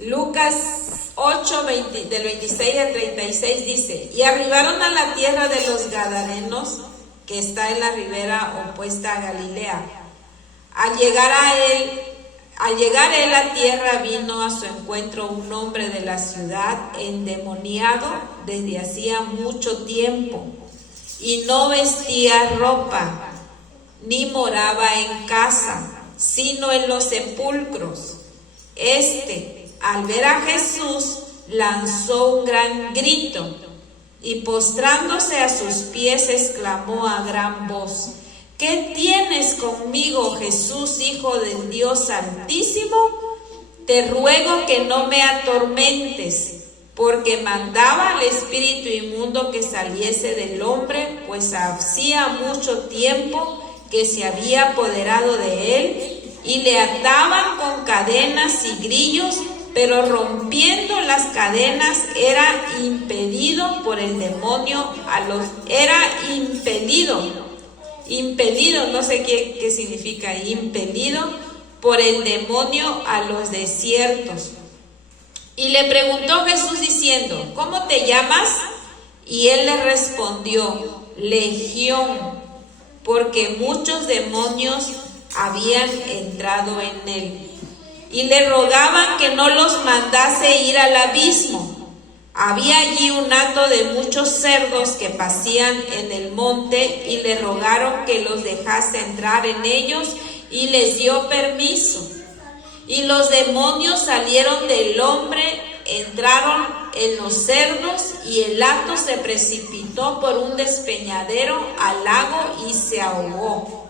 Lucas 8, del 26 al 36 dice: y arribaron a la tierra de los Gadarenos, que está en la ribera opuesta a Galilea. Al llegar él a tierra, vino a su encuentro un hombre de la ciudad, endemoniado desde hacía mucho tiempo, y no vestía ropa, ni moraba en casa, sino en los sepulcros. Al ver a Jesús, lanzó un gran grito, y postrándose a sus pies, exclamó a gran voz: ¿qué tienes conmigo, Jesús, Hijo del Dios Altísimo? Te ruego que no me atormentes, porque mandaba al espíritu inmundo que saliese del hombre, pues hacía mucho tiempo que se había apoderado de él, y le ataban con cadenas y grillos, pero rompiendo las cadenas era impedido por el demonio impelido, no sé qué significa impelido, por el demonio a los desiertos. Y le preguntó Jesús diciendo: ¿cómo te llamas? Y él le respondió: Legión, porque muchos demonios habían entrado en él. Y le rogaban que no los mandase ir al abismo. Había allí un hato de muchos cerdos que pasían en el monte, y le rogaron que los dejase entrar en ellos, y les dio permiso. Y los demonios salieron del hombre, entraron en los cerdos, y el hato se precipitó por un despeñadero al lago y se ahogó.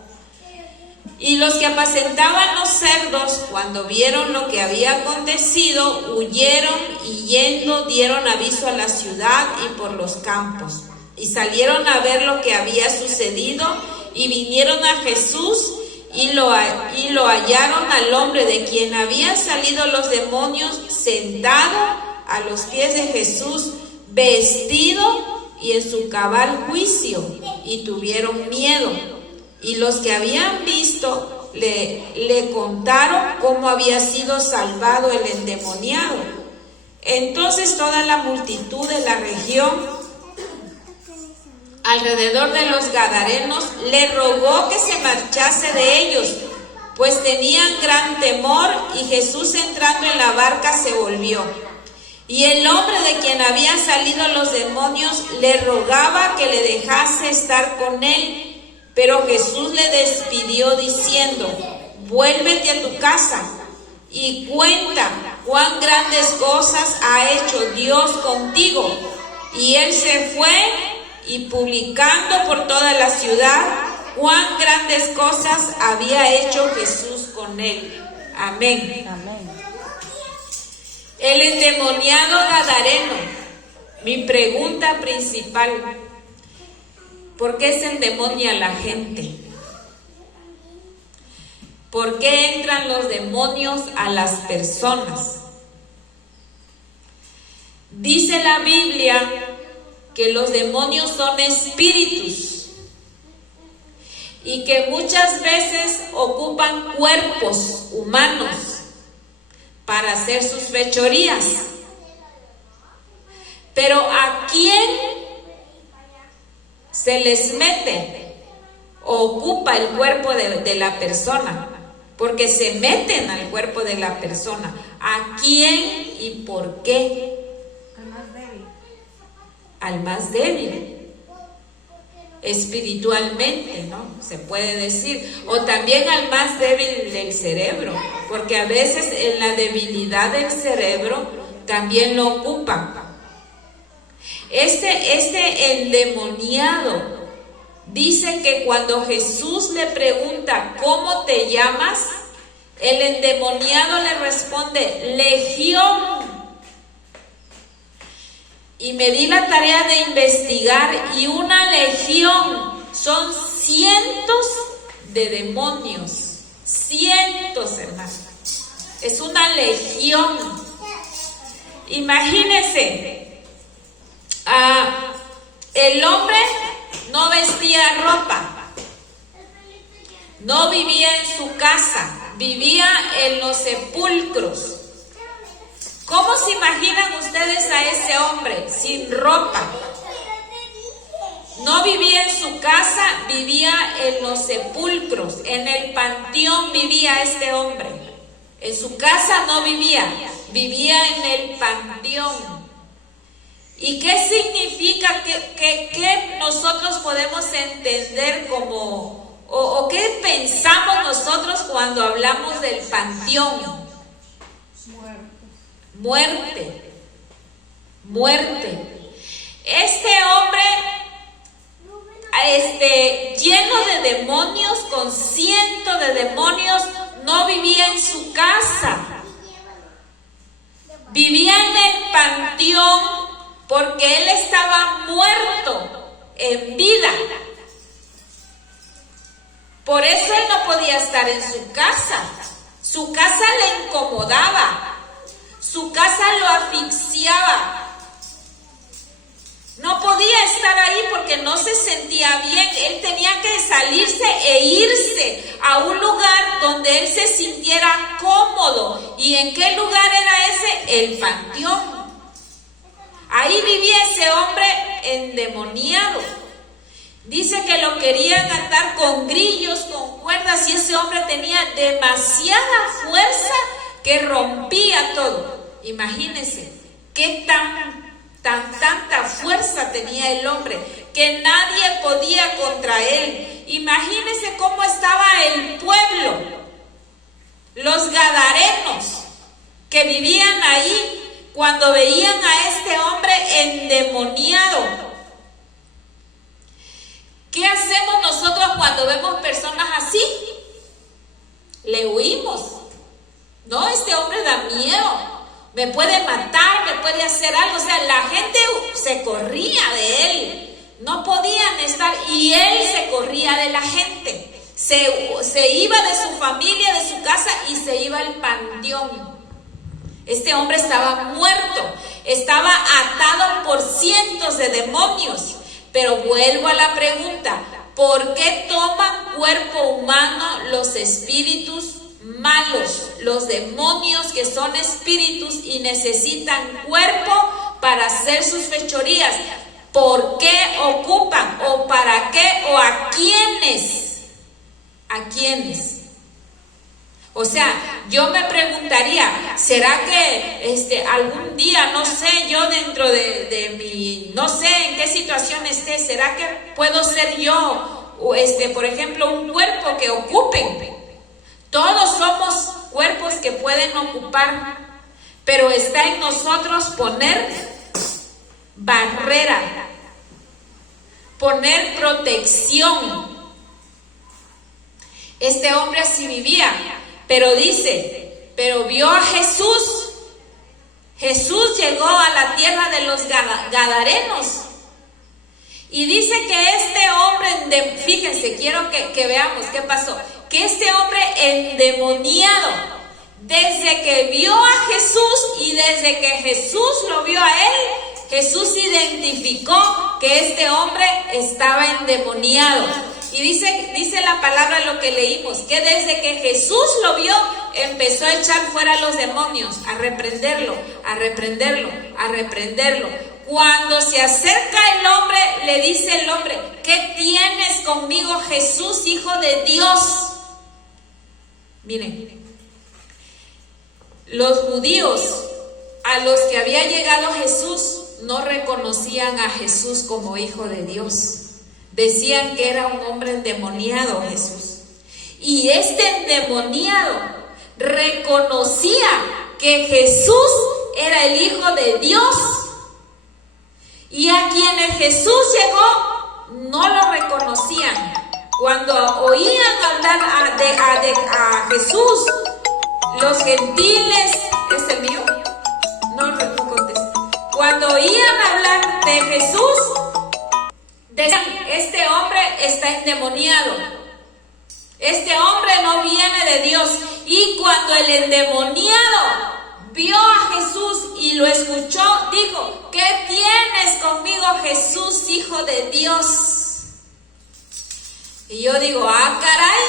Y los que apacentaban los cerdos, cuando vieron lo que había acontecido, huyeron, y yendo dieron aviso a la ciudad y por los campos. Y salieron a ver lo que había sucedido, y vinieron a Jesús, y lo hallaron al hombre de quien habían salido los demonios, sentado a los pies de Jesús, vestido y en su cabal juicio, y tuvieron miedo. Y los que habían visto le contaron cómo había sido salvado el endemoniado. Entonces toda la multitud de la región alrededor de los Gadarenos le rogó que se marchase de ellos, pues tenían gran temor. Y Jesús, entrando en la barca, se volvió. Y el hombre de quien habían salido los demonios le rogaba que le dejase estar con él. Pero Jesús le despidió diciendo: vuélvete a tu casa y cuenta cuán grandes cosas ha hecho Dios contigo. Y él se fue, y publicando por toda la ciudad cuán grandes cosas había hecho Jesús con él. Amén. Amén. El endemoniado gadareno. Mi pregunta principal: ¿por qué se endemonia la gente? ¿Por qué entran los demonios a las personas? Dice la Biblia que los demonios son espíritus y que muchas veces ocupan cuerpos humanos para hacer sus fechorías. Pero ¿a quién se les mete o ocupa el cuerpo de la persona? Porque se meten al cuerpo de la persona. ¿A quién y por qué? Al más débil. Al más débil. Espiritualmente, ¿no? Se puede decir. O también al más débil del cerebro. Porque a veces en la debilidad del cerebro también lo ocupan. Este endemoniado dice que cuando Jesús le pregunta: ¿cómo te llamas?, el endemoniado le responde: Legión. Y me di la tarea de investigar, y una legión son cientos de demonios. Cientos, hermanos. Es una legión. Imagínense. El hombre no vestía ropa, no vivía en su casa, vivía en los sepulcros. ¿Cómo se imaginan ustedes a ese hombre sin ropa? No vivía en su casa, vivía en los sepulcros, en el panteón vivía este hombre. En su casa no vivía, vivía en el panteón. ¿Y qué significa? ¿Qué nosotros podemos entender como, o qué pensamos nosotros cuando hablamos del panteón? Muerte. Este hombre, lleno de demonios, con cientos de demonios, no vivía en su casa. Vivía en el panteón porque él estaba muerto en vida. Por eso él no podía estar en su casa. Su casa le incomodaba. Su casa lo asfixiaba. No podía estar ahí porque no se sentía bien. Él tenía que salirse e irse a un lugar donde él se sintiera cómodo. ¿Y en qué lugar era ese? El panteón. Ahí vivía ese hombre endemoniado. Dice que lo querían atar con grillos, con cuerdas, y ese hombre tenía demasiada fuerza que rompía todo. Imagínense qué tanta fuerza tenía el hombre, que nadie podía contra él. Imagínense cómo estaba el pueblo, los gadarenos que vivían ahí cuando veían a este hombre endemoniado. ¿Qué hacemos nosotros cuando vemos personas así? Le huimos. No, este hombre da miedo. Me puede matar, me puede hacer algo. O sea, la gente se corría de él. No podían estar, y él se corría de la gente. Se iba de su familia, de su casa, y se iba al panteón. Este hombre estaba muerto, estaba atado por cientos de demonios. Pero vuelvo a la pregunta, ¿por qué toman cuerpo humano los espíritus malos, los demonios que son espíritus y necesitan cuerpo para hacer sus fechorías? ¿Por qué ocupan? ¿O para qué? ¿O a quiénes? ¿A quiénes? O sea, yo me preguntaría, ¿será que algún día, no sé, yo dentro de mi, no sé en qué situación esté, ¿será que puedo ser yo, por ejemplo, un cuerpo que ocupen? Todos somos cuerpos que pueden ocupar, pero está en nosotros poner barrera, poner protección. Este hombre así vivía. Pero dice, pero vio a Jesús. Jesús llegó a la tierra de los gadarenos. Y dice que este hombre, fíjense, quiero que veamos qué pasó. Que este hombre endemoniado, desde que vio a Jesús y desde que Jesús lo vio a él, Jesús identificó que este hombre estaba endemoniado. Y dice la palabra, lo que leímos, que desde que Jesús lo vio, empezó a echar fuera a los demonios, a reprenderlo, a reprenderlo, a reprenderlo. Cuando se acerca el hombre, le dice el hombre, ¿qué tienes conmigo, Jesús, Hijo de Dios? Miren, los judíos a los que había llegado Jesús no reconocían a Jesús como Hijo de Dios. Decían que era un hombre endemoniado Jesús. Y este endemoniado reconocía que Jesús era el Hijo de Dios. Y a quienes Jesús llegó no lo reconocían. Cuando oían hablar a Jesús, los gentiles, ¿es el mío? No contesta. Cuando oían hablar de Jesús, decían, este hombre está endemoniado. Este hombre no viene de Dios. Y cuando el endemoniado vio a Jesús y lo escuchó, dijo, ¿qué tienes conmigo, Jesús, Hijo de Dios? Y yo digo, caray,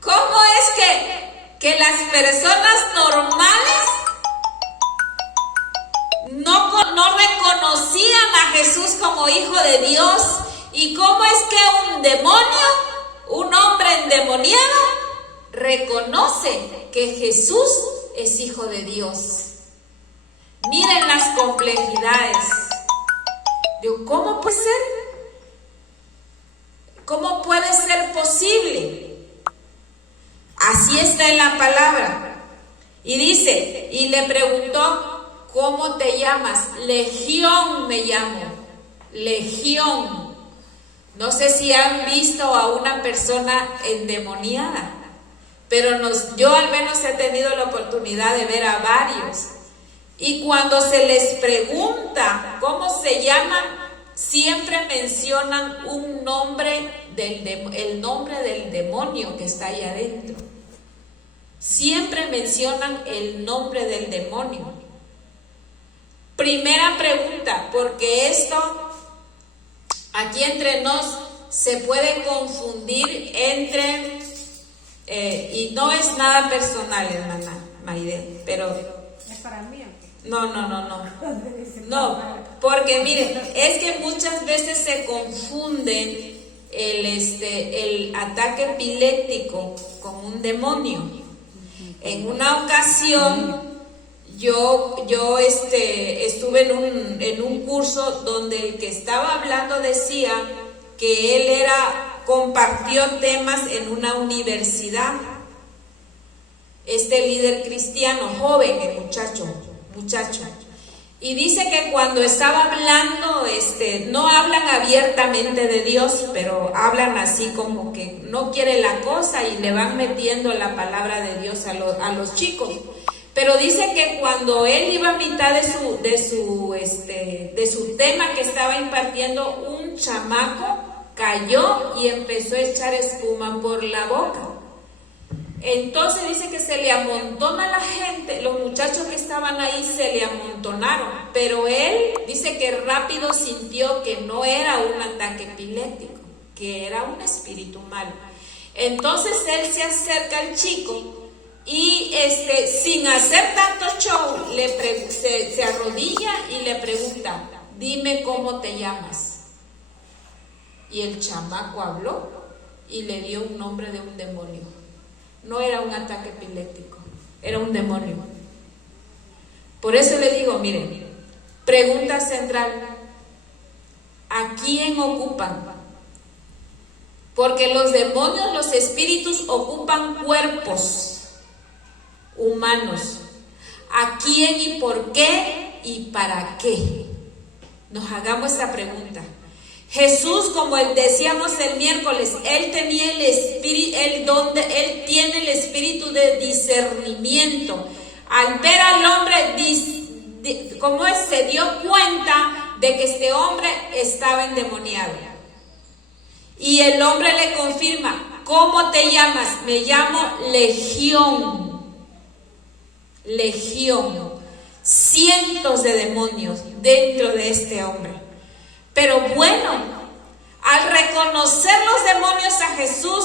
¿cómo es que las personas normales Jesús como hijo de Dios. ¿Y cómo es que un demonio, un hombre endemoniado, reconoce que Jesús es hijo de Dios? Miren las complejidades. Digo, ¿cómo puede ser? ¿Cómo puede ser posible? Así está en la palabra. Y dice, y le preguntó, ¿cómo te llamas? Legión me llamo. Legión. No sé si han visto a una persona endemoniada, pero yo al menos he tenido la oportunidad de ver a varios. Y cuando se les pregunta cómo se llaman, siempre mencionan un nombre, el nombre del demonio que está ahí adentro. Siempre mencionan el nombre del demonio. Primera pregunta, porque esto aquí entre nos se puede confundir entre, y no es nada personal, hermana Maide, pero... ¿Es para mí? No, porque miren, es que muchas veces se confunden el ataque epiléptico con un demonio. En una ocasión yo estuve en un curso donde el que estaba hablando decía que él compartió temas en una universidad. Este líder cristiano, joven, el muchacho, y dice que cuando estaba hablando, no hablan abiertamente de Dios, pero hablan así como que no quiere la cosa y le van metiendo la palabra de Dios a los chicos. Pero dice que cuando él iba a mitad de su tema que estaba impartiendo, un chamaco cayó y empezó a echar espuma por la boca. Entonces dice que se le amontona la gente, los muchachos que estaban ahí se le amontonaron, pero él dice que rápido sintió que no era un ataque epiléptico, que era un espíritu malo. Entonces él se acerca al chico y sin hacer tanto show se arrodilla y le pregunta, dime cómo te llamas. Y el chamaco habló y le dio un nombre de un demonio. No era un ataque epiléptico, era un demonio. Por eso le digo, miren, pregunta central, ¿a quién ocupan? Porque los demonios, los espíritus ocupan cuerpos humanos. ¿A quién y por qué y para qué? Nos hagamos esta pregunta. Jesús, como decíamos el miércoles, él tenía el espíritu, él tiene el espíritu de discernimiento. Al ver al hombre, ¿cómo es? Se dio cuenta de que este hombre estaba endemoniado. Y el hombre le confirma, ¿cómo te llamas? Me llamo Legión. Legión. Cientos de demonios dentro de este hombre. Pero bueno, al reconocer los demonios a Jesús,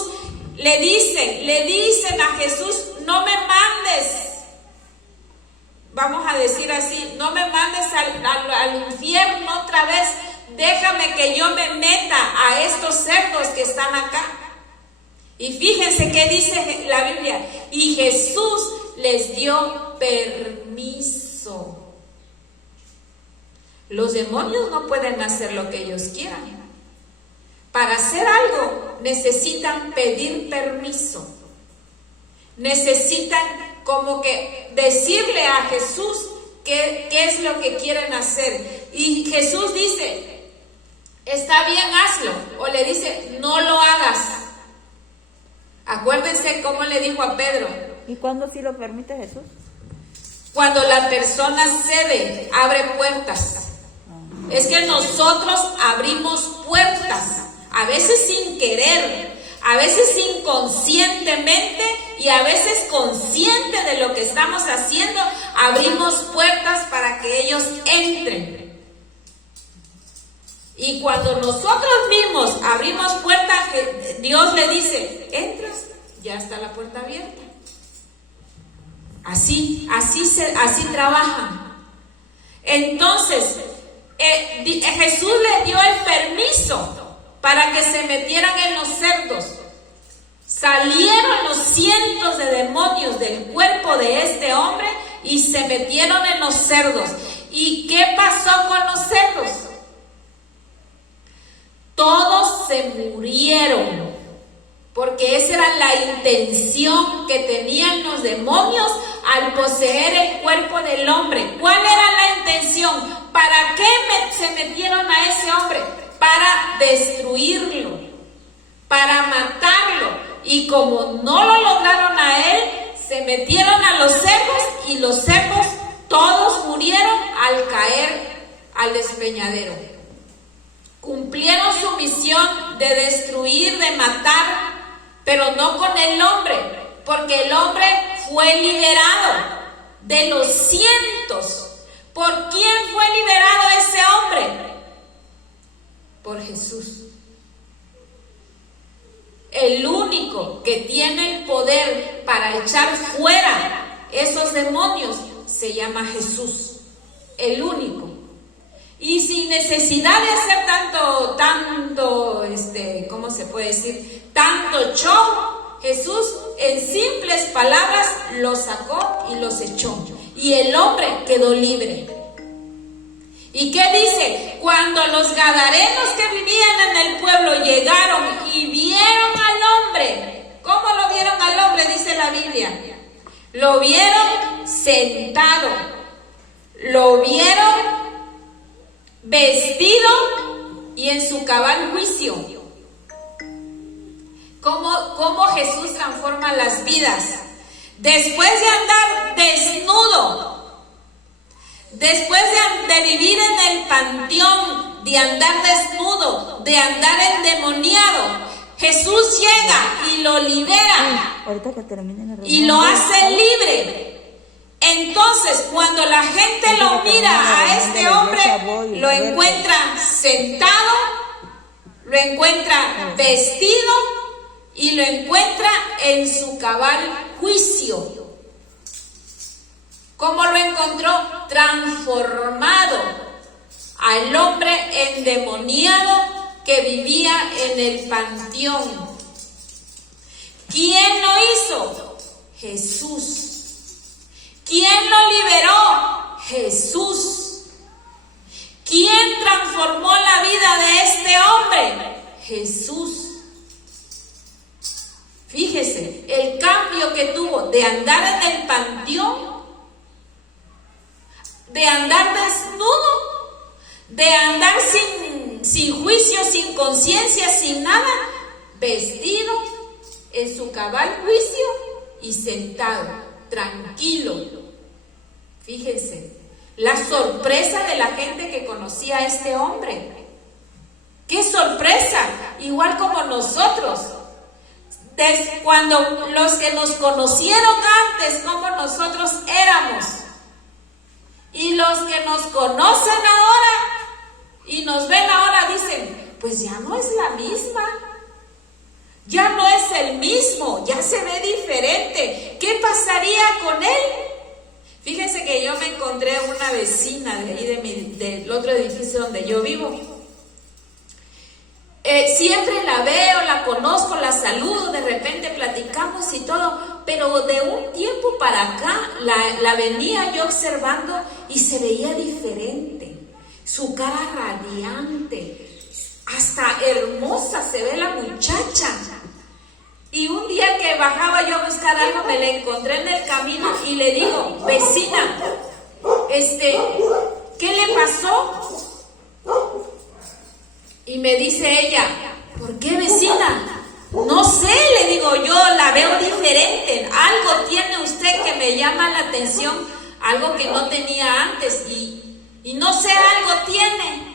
le dicen a Jesús, no me mandes, vamos a decir así, no me mandes al infierno otra vez, déjame que yo me meta a estos cerdos que están acá. Y fíjense qué dice la Biblia, y Jesús les dio permiso. Los demonios no pueden hacer lo que ellos quieran. Para hacer algo necesitan pedir permiso. Necesitan como que decirle a Jesús qué es lo que quieren hacer. Y Jesús dice, está bien, hazlo. O le dice, no lo hagas. Acuérdense cómo le dijo a Pedro. ¿Y cuándo sí lo permite Jesús? Cuando la persona cede, abre puertas. Es que nosotros abrimos puertas, a veces sin querer, a veces inconscientemente y a veces consciente de lo que estamos haciendo, abrimos puertas para que ellos entren. Y cuando nosotros mismos abrimos puertas, Dios le dice, entras, ya está la puerta abierta. Así trabajan. Entonces, Jesús les dio el permiso para que se metieran en los cerdos. Salieron los cientos de demonios del cuerpo de este hombre y se metieron en los cerdos. ¿Y qué pasó con los cerdos? Todos se murieron, porque esa era la intención que tenían los demonios al poseer el cuerpo del hombre. ¿Cuál era la intención? ¿Para qué se metieron a ese hombre? Para destruirlo, para matarlo. Y como no lo lograron a él, se metieron a los cerdos y los cerdos todos murieron al caer al despeñadero. Cumplieron su misión de destruir, de matar, pero no con el hombre, porque el hombre fue liberado de los cientos. ¿Por quién fue liberado ese hombre? Por Jesús. El único que tiene el poder para echar fuera esos demonios se llama Jesús. El único. Y sin necesidad de hacer tanto, ¿cómo se puede decir? Tanto show, Jesús en simples palabras los sacó y los echó. Y el hombre quedó libre. ¿Y qué dice? Cuando los gadarenos que vivían en el pueblo llegaron y vieron al hombre, ¿cómo lo vieron al hombre? Dice la Biblia. Lo vieron sentado, lo vieron vestido y en su cabal juicio. ¿Cómo Jesús transforma las vidas? Después de andar desnudo, después de vivir en el panteón, de andar desnudo, de andar endemoniado, Jesús llega y lo libera y lo hace libre. Entonces, cuando la gente lo mira a este hombre, lo encuentra sentado, lo encuentra vestido y lo encuentra en su cabal juicio. ¿Cómo lo encontró? Transformado al hombre endemoniado que vivía en el panteón. ¿Quién lo hizo? Jesús. ¿Quién lo liberó? Jesús. ¿Quién transformó la vida de este hombre? Jesús. Fíjese, el cambio que tuvo de andar en el panteón, de andar desnudo, de andar sin juicio, sin conciencia, sin nada, vestido en su cabal juicio y sentado, tranquilo. Fíjense, la sorpresa de la gente que conocía a este hombre. ¡Qué sorpresa! Igual como nosotros. Cuando los que nos conocieron antes, como nosotros éramos, y los que nos conocen ahora y nos ven ahora dicen, pues ya no es la misma, ya no es el mismo, ya se ve diferente. ¿Qué pasaría con él? Fíjense que yo me encontré una vecina de ahí del otro edificio donde yo vivo. Siempre la veo, la conozco, la saludo, de repente platicamos y todo, pero de un tiempo para acá la venía yo observando y se veía diferente, su cara radiante, hasta hermosa se ve la muchacha. Y un día que bajaba yo a buscar algo, me la encontré en el camino y le digo, vecina, ¿qué le pasó? Y me dice ella, ¿por qué, vecina? No sé, le digo yo, la veo diferente. Algo tiene usted que me llama la atención, algo que no tenía antes y no sé, algo tiene.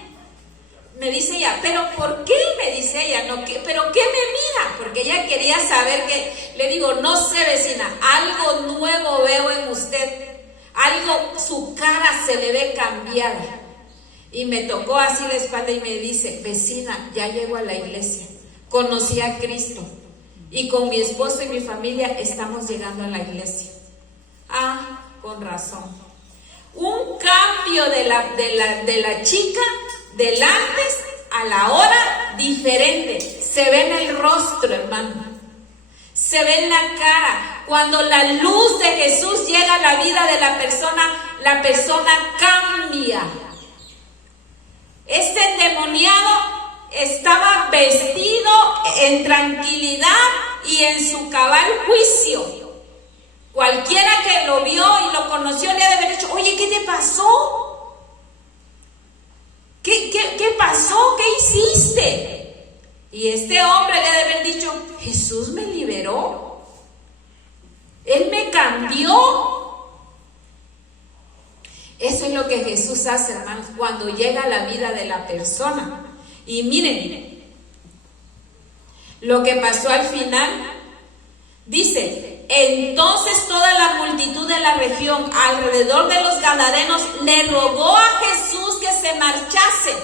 Me dice ella, ¿pero por qué? Me dice ella, no, ¿pero qué me mira? Porque ella quería saber que, le digo, no sé, vecina, algo nuevo veo en usted, algo, su cara se le ve cambiada. Y me tocó así la espalda y me dice, vecina, ya llego a la iglesia, conocí a Cristo y con mi esposo y mi familia estamos llegando a la iglesia. Ah, con razón. Un cambio cambio de la chica del antes a la hora diferente. Se ve en el rostro, hermano. Se ve en la cara. Cuando la luz de Jesús llega a la vida de la persona cambia. Este endemoniado estaba vestido en tranquilidad y en su cabal juicio. Cualquiera que lo vio y lo conoció le ha de haber dicho: oye, ¿qué te pasó? ¿Qué pasó? ¿Qué hiciste? Y este hombre le ha de haber dicho: Jesús me liberó. Él me cambió. Eso es lo que Jesús hace, hermanos, cuando llega a la vida de la persona. Y miren, lo que pasó al final, dice: entonces toda la multitud de la región alrededor de los Gadarenos le rogó a Jesús que se marchase,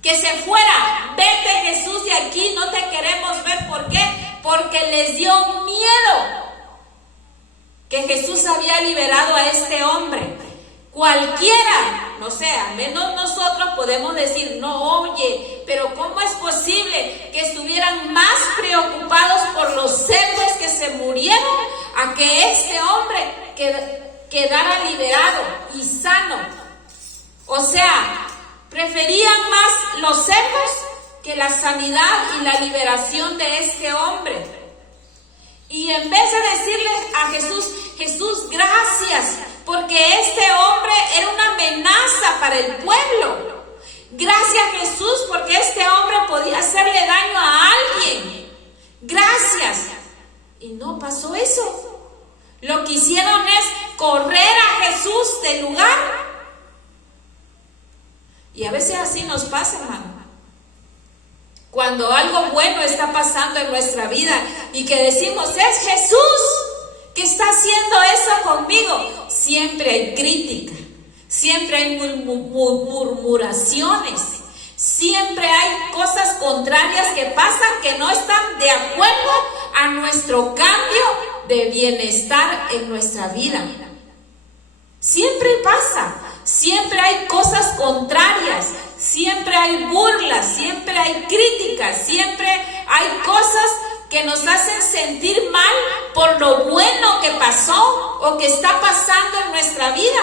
que se fuera. Vete, Jesús, de aquí, no te queremos ver. ¿Por qué? Porque les dio miedo que Jesús había liberado a este hombre. Cualquiera, no sé, al menos nosotros podemos decir: no, oye, pero ¿cómo es posible que estuvieran más preocupados por los cerdos que se murieron a que este hombre quedara liberado y sano? O sea, preferían más los cerdos que la sanidad y la liberación de este hombre. Y en vez de decirle a Jesús: Jesús, gracias, porque este hombre era una amenaza para el pueblo. Gracias, Jesús, porque este hombre podía hacerle daño a alguien. Gracias. Y no pasó eso. Lo que hicieron es correr a Jesús del lugar. Y a veces así nos pasa, hermano. Cuando algo bueno está pasando en nuestra vida y que decimos: es Jesús que está haciendo eso conmigo, siempre hay crítica, siempre hay murmuraciones, siempre hay cosas contrarias que pasan que no están de acuerdo a nuestro cambio de bienestar en nuestra vida. Siempre pasa, siempre hay cosas contrarias, siempre hay burlas, siempre hay críticas, siempre hay cosas que nos hacen sentir mal por lo bueno que pasó o que está pasando en nuestra vida.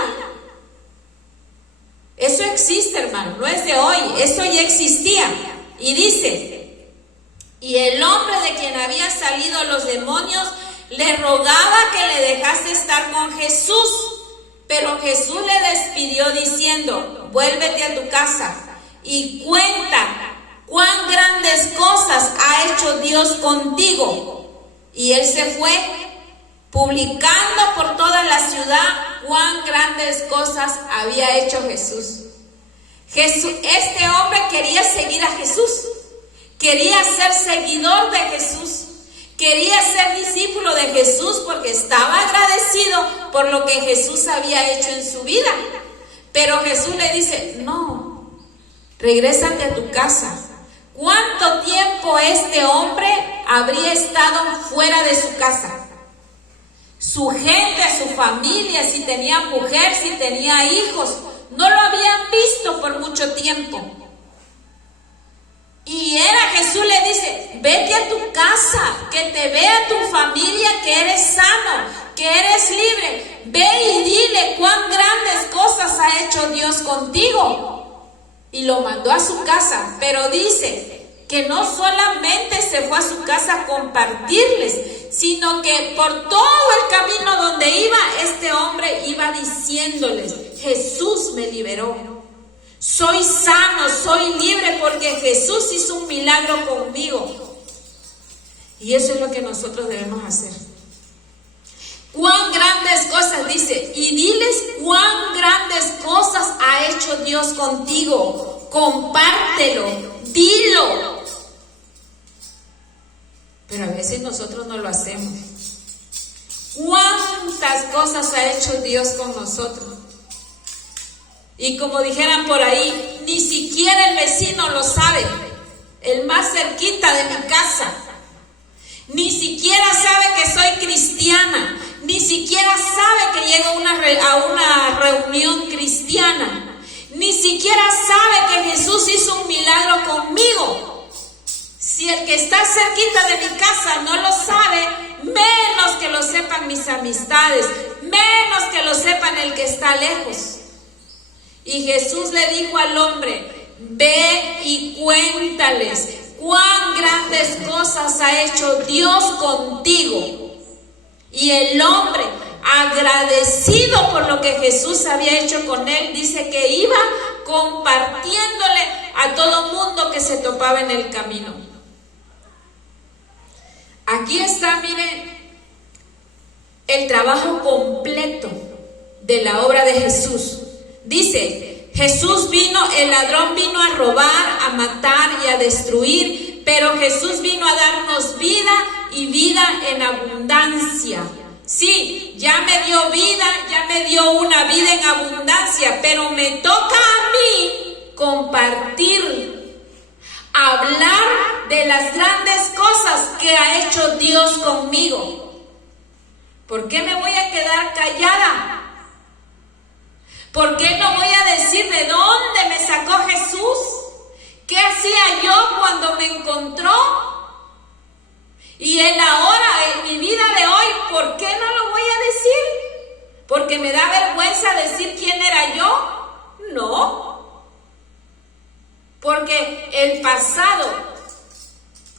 Eso existe, hermano, no es de hoy, eso ya existía. Y dice: y el hombre de quien había salido los demonios le rogaba que le dejase estar con Jesús, pero Jesús le despidió diciendo: vuélvete a tu casa y cuenta cuán grandes cosas ha hecho Dios contigo. Y él se fue, publicando por toda la ciudad cuán grandes cosas había hecho Jesús. Este hombre quería seguir a Jesús, quería ser seguidor de Jesús, quería ser discípulo de Jesús porque estaba agradecido por lo que Jesús había hecho en su vida. Pero Jesús le dice: no, regrésate a tu casa. ¿Cuánto tiempo este hombre habría estado fuera de su casa? Su gente, su familia, si tenía mujer, si tenía hijos, no lo habían visto por mucho tiempo. Y Jesús le dice: vete a tu casa, que te vea tu familia que eres sano, que eres libre. Ve y dile cuán grandes cosas ha hecho Dios contigo. Y lo mandó a su casa, pero dice que no solamente se fue a su casa a compartirles, sino que por todo el camino donde iba, este hombre iba diciéndoles: Jesús me liberó, soy sano, soy libre porque Jesús hizo un milagro conmigo. Y eso es lo que nosotros debemos hacer. Cuán grandes cosas, dice, y diles cuán grandes cosas ha hecho Dios contigo. Compártelo, dilo. Pero a veces nosotros no lo hacemos. ¿Cuántas cosas ha hecho Dios con nosotros? Y como dijeran por ahí, ni siquiera el vecino lo sabe, el más cerquita de mi casa. Ni siquiera sabe que soy cristiana, ni siquiera sabe que llego a una reunión cristiana. cuadro conmigo. Si el que está cerquita de mi casa no lo sabe, menos que lo sepan mis amistades, menos que lo sepan el que está lejos. Y Jesús le dijo al hombre: ve y cuéntales cuán grandes cosas ha hecho Dios contigo. Y el hombre, agradecido por lo que Jesús había hecho con él, dice que iba compartiéndole a todo mundo que se topaba en el camino. Aquí está, miren, el trabajo completo de la obra de Jesús. Dice: Jesús vino, el ladrón vino a robar, a matar y a destruir, pero Jesús vino a darnos vida y vida en abundancia. Sí, ya me dio vida, ya me dio una vida en abundancia, pero me toca a mí compartir, hablar de las grandes cosas que ha hecho Dios conmigo. ¿Por qué me voy a quedar callada? ¿Por qué no voy a decir de dónde me sacó Jesús? ¿Qué hacía yo cuando me encontró? Y en ahora, en mi vida de hoy, ¿por qué no lo voy a decir? ¿Porque me da vergüenza decir quién era yo? No. Porque el pasado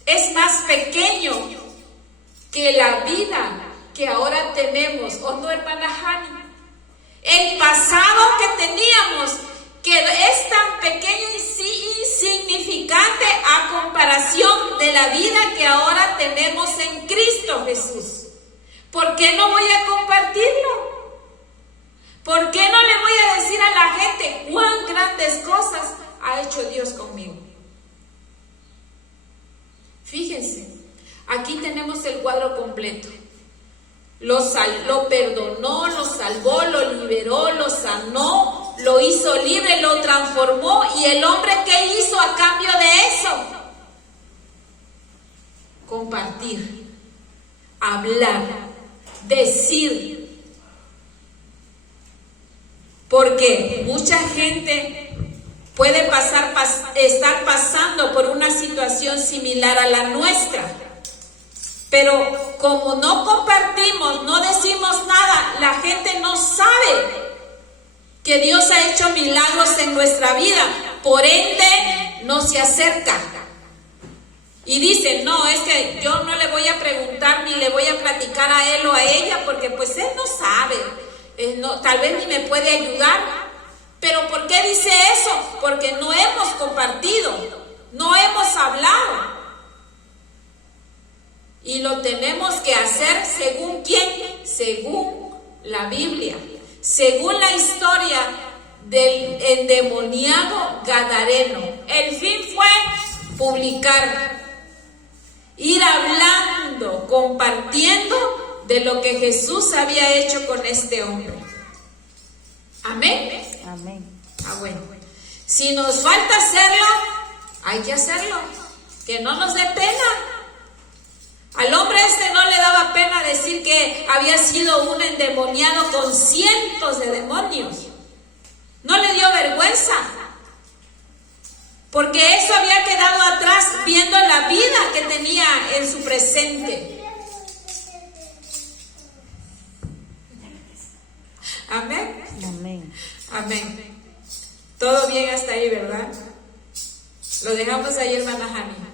es más pequeño que la vida que ahora tenemos. ¿O no, hermana Hani? El pasado que teníamos, que es tan pequeño y insignificante a comparación de la vida que ahora tenemos en Cristo Jesús. ¿Por qué no voy a compartirlo? ¿Por qué no le voy a decir a la gente cuán grandes cosas ha hecho Dios conmigo? Fíjense, aquí tenemos el cuadro completo. Lo perdonó, lo salvó, lo liberó, lo sanó, lo hizo libre, lo transformó. ¿Y el hombre qué hizo a cambio de eso? Compartir, hablar, decir. Porque mucha gente puede estar pasando por una situación similar a la nuestra. Pero como no compartimos, no decimos nada, la gente no sabe que Dios ha hecho milagros en nuestra vida. Por ende, no se acerca. Y dicen: no, es que yo no le voy a preguntar ni le voy a platicar a él o a ella, porque pues él no sabe, tal vez ni me puede ayudar. ¿Pero por qué dice eso? Porque no hemos compartido, no hemos hablado. Y lo tenemos que hacer ¿según quién? Según la Biblia, según la historia del endemoniado gadareno. El fin fue publicar, ir hablando, compartiendo de lo que Jesús había hecho con este hombre. Amén. Amén. Bueno, si nos falta hacerlo, hay que hacerlo, que no nos dé pena. Al hombre no le daba pena decir que había sido un endemoniado con cientos de demonios. No le dio vergüenza, porque eso había quedado atrás viendo la vida que tenía en su presente. Amén. Amén. Amén. Todo bien hasta ahí, ¿verdad? Lo dejamos ahí, hermana Hani.